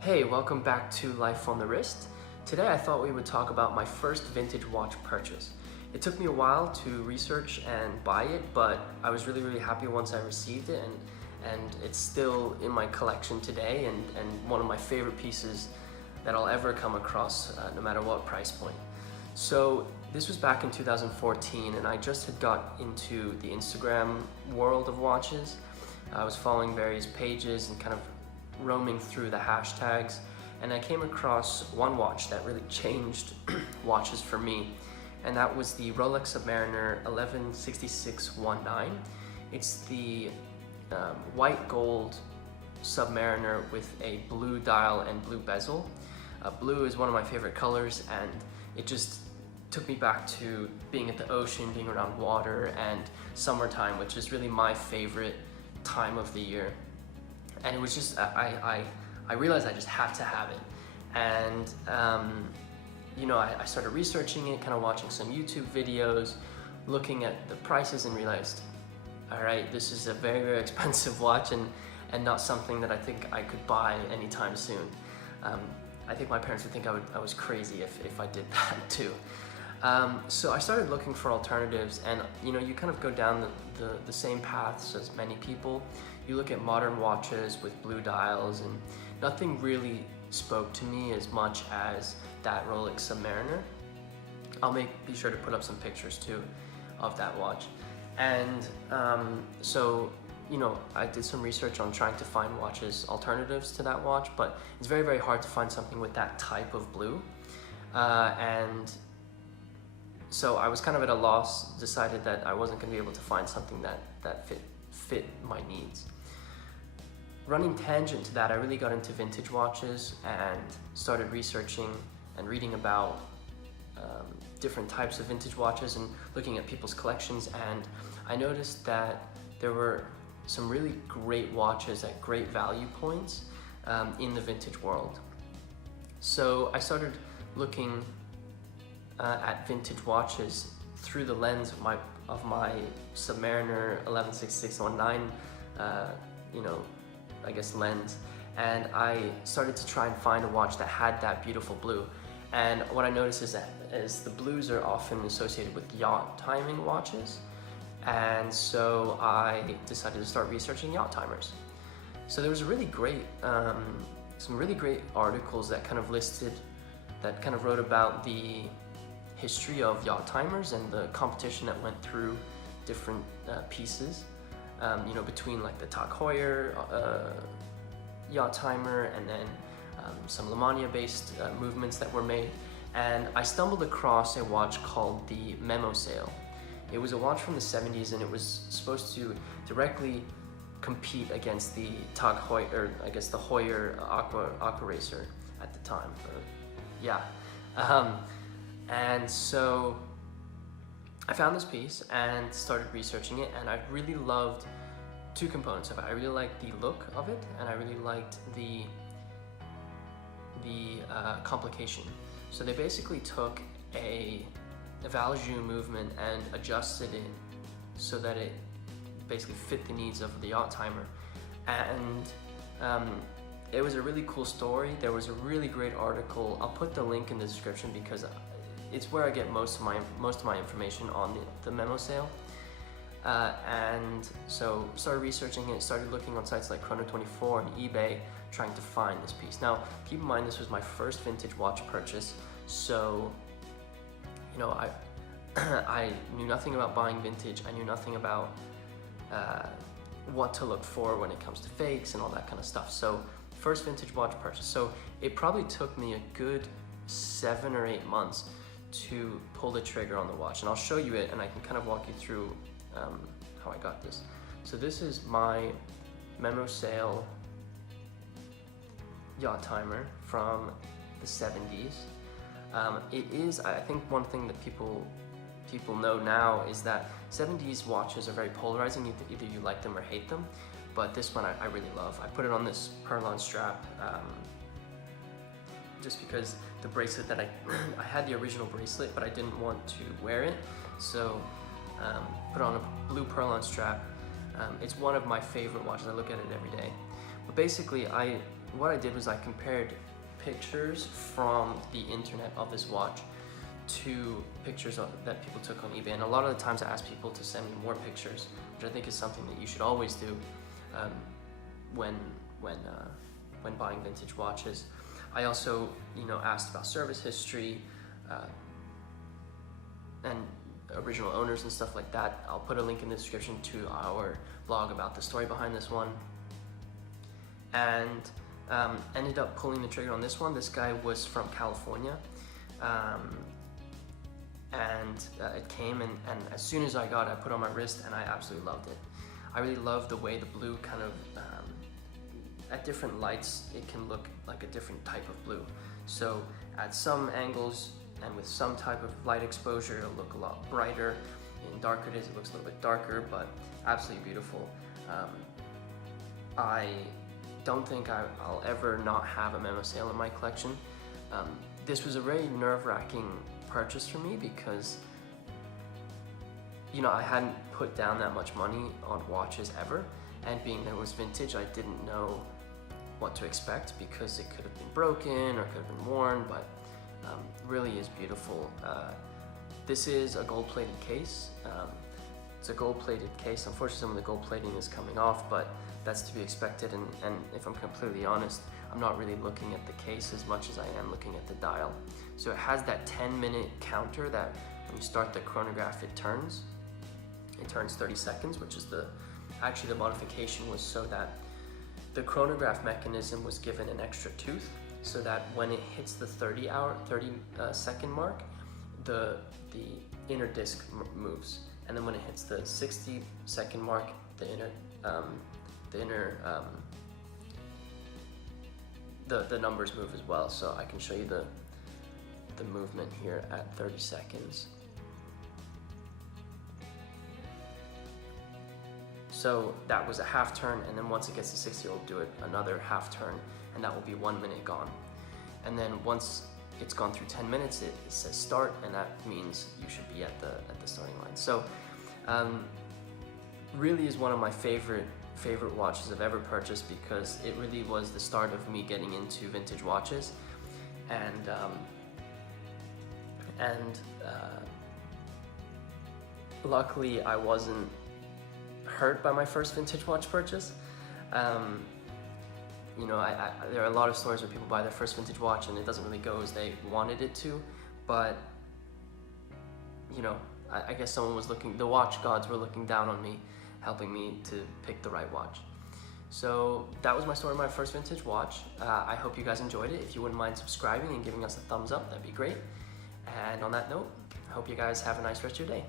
Hey, welcome back to Life on the Wrist. Today I thought we would talk about my first vintage watch purchase. It took me a while to research and buy it, but I was really happy once I received it, and it's still in my collection today and one of my favorite pieces that I'll ever come across, no matter what price point. So this was back in 2014 and I just had got into the Instagram world of watches. I was following various pages and kind of roaming through the hashtags, and I came across one watch that really changed watches for me, and that was the Rolex Submariner 116619. It's the white gold Submariner with a blue dial and blue bezel. Blue is one of my favorite colors, and it just took me back to being at the ocean, being around water, and summertime, which is really my favorite time of the year. And it was just, I realized I just have to have it. And, I started researching it, kind of watching some YouTube videos, looking at the prices, and realized, all right, this is a very expensive watch and not something that I think I could buy anytime soon. I think my parents would think I was crazy if I did that too. So I started looking for alternatives, and you kind of go down the same paths as many people. You look at modern watches with blue dials, and nothing really spoke to me as much as that Rolex Submariner. I'll be sure to put up some pictures too of that watch. And I did some research on trying to find watches alternatives to that watch, but it's very hard to find something with that type of blue. And so I was kind of at a loss, decided that I wasn't going to be able to find something that fit my needs. Running tangent to that, I really got into vintage watches and started researching and reading about different types of vintage watches and looking at people's collections, and I noticed that there were some really great watches at great value points in the vintage world. So I started looking at vintage watches through the lens of my Submariner 116619 lens, and I started to try and find a watch that had that beautiful blue. And what I noticed is the blues are often associated with yacht timing watches, and so I decided to start researching yacht timers. So there was some really great articles that kind of wrote about the history of yacht timers and the competition that went through different pieces, between like the Tag Heuer yacht timer and then some Lamania based movements that were made. And I stumbled across a watch called the Memosail. It was a watch from the 70s, and it was supposed to directly compete against the Tag Heuer, or I guess the Heuer Aqua Racer at the time. And so I found this piece and started researching it, and I really loved two components of it. I really liked the look of it, and I really liked the complication. So they basically took a valjoux movement and adjusted it so that it basically fit the needs of the yacht timer. And it was a really cool story. There was a really great article. I'll put the link in the description because it's where I get most of my information on the Memosail. And so started researching it, started looking on sites like Chrono24 and eBay, trying to find this piece. Now, keep in mind, this was my first vintage watch purchase, so I knew nothing about buying vintage. I knew nothing about what to look for when it comes to fakes and all that kind of stuff. So first vintage watch purchase. So it probably took me a good 7 or 8 months to pull the trigger on the watch, and I'll show you it, and I can kind of walk you through how I got this. So this is my Memosail yacht timer from the 70s. It is, I think, one thing that people know now is that 70s watches are very polarizing. Either you like them or hate them, but this one I really love. I put it on this pearl-on strap just because the bracelet that I had the original bracelet, but I didn't want to wear it, so put on a blue pearl-on strap. It's one of my favorite watches. I look at it every day. But basically, I what I did was I compared pictures from the internet of this watch to pictures that people took on eBay. And a lot of the times I ask people to send me more pictures, which I think is something that you should always do when buying vintage watches. I also, asked about service history and original owners and stuff like that. I'll put a link in the description to our blog about the story behind this one. And ended up pulling the trigger on this one. This guy was from California. It came and as soon as I got it, I put it on my wrist and I absolutely loved it. I really love the way the blue kind of, at different lights, it can look like a different type of blue. So at some angles and with some type of light exposure, it'll look a lot brighter. In darker days, it looks a little bit darker, but absolutely beautiful. I don't think I'll ever not have a Memosail in my collection. This was a very nerve-wracking purchase for me because I hadn't put down that much money on watches ever, and being that it was vintage, I didn't know what to expect because it could have been broken or could have been worn, but really is beautiful. This is a gold-plated case. It's a gold-plated case. Unfortunately, some of the gold plating is coming off, but that's to be expected, and if I'm completely honest, I'm not really looking at the case as much as I am looking at the dial. So it has that 10-minute counter that when you start the chronograph, it turns 30 seconds, which is actually the modification was so that the chronograph mechanism was given an extra tooth, so that when it hits the 30 second mark, the inner disc moves, and then when it hits the 60-second mark, the numbers move as well. So I can show you the movement here at 30 seconds. So that was a half turn, and then once it gets to 60, it'll do it another half turn, and that will be 1 minute gone. And then once it's gone through 10 minutes, it says start, and that means you should be at the starting line. So really is one of my favorite watches I've ever purchased, because it really was the start of me getting into vintage watches, and luckily I wasn't hurt by my first vintage watch purchase. There are a lot of stories where people buy their first vintage watch and it doesn't really go as they wanted it to, but I guess the watch gods were looking down on me, helping me to pick the right watch. So that was my story of my first vintage watch. I hope you guys enjoyed it. If you wouldn't mind subscribing and giving us a thumbs up, that'd be great. And on that note, I hope you guys have a nice rest of your day.